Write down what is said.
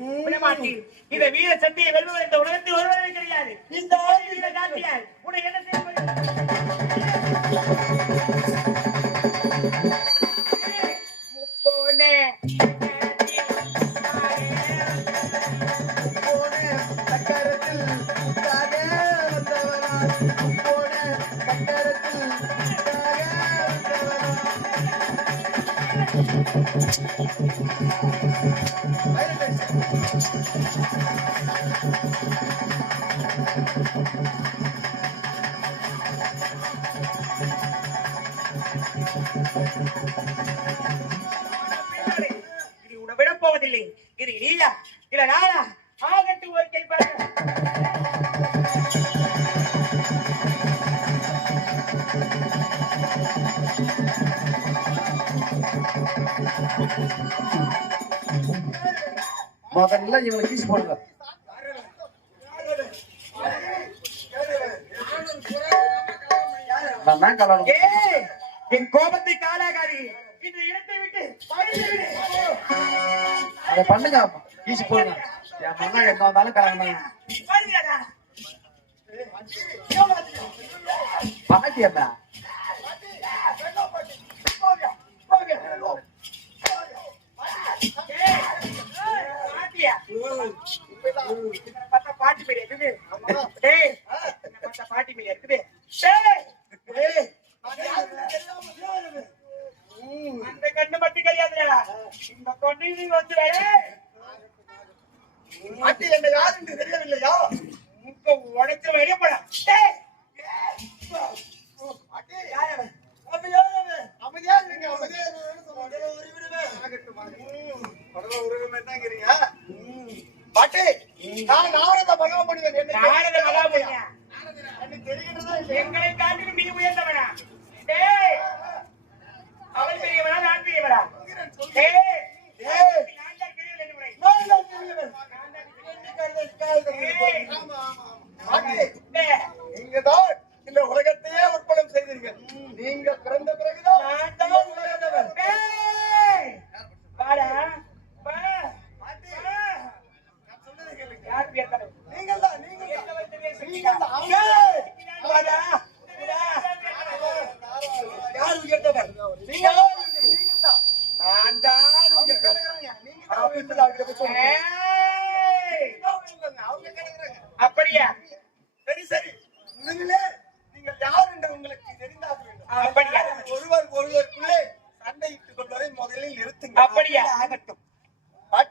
விடமாட்டேன். இந்த வீர சக்தியை வெல்பவர் இந்த உலகத்தில் ஒருவரே கிடையாது. இந்த வீர காட்டியார் உன்னை என்ன செய்ய முப்போனே விடப்போவதில்லை. இது இல்ல இல்ல நானா ஆகட்டு ஒரு கை முதல்ல இவங்களை வீசி போடுங்க. என் கோபத்தை காலாகாது. இந்த இடத்தை விட்டு அதை பண்ணுங்க, வீசி போடுங்க. என் மகன் எங்க வந்தாலும் கிளம்புங்க. பாட்டி என்ன பாட்டி மீடியா இருக்குது. பாட்டி மீடியா இருக்குது. அந்த கண்ணு மட்டும் கிடையாதுடா. இந்த கொண்டு வந்து பாட்டி என்ன யாருன்னு தெரியவில்லையா? உடைச்ச வெளியே போடா. அமைதியா இருங்க, அமைதியா பாட்டி நான் நாரத மகாமுனிவன். நாரத மகாமுனியா தெரிகின்றதா? எங்களை காட்டிலும் நீ உயர்ந்தவனா? அவள் பெரியவனா நான் பெரியவனா? நீங்கதான் இந்த உலகத்தையே உற்பலம் செய்தீர்கள். நீங்க பிறந்த பிறகுதான் அப்படியா? சரி சரி, முதலிலே நீங்கள் யார் என்று உங்களுக்கு தெரிந்தாக வேண்டும். அப்படியா? ஒருவருக்குள்ளே சண்டையிட்டுக் கொள்வதை முதலில் நிறுத்துங்க. அப்படியா? ஆகட்டும்.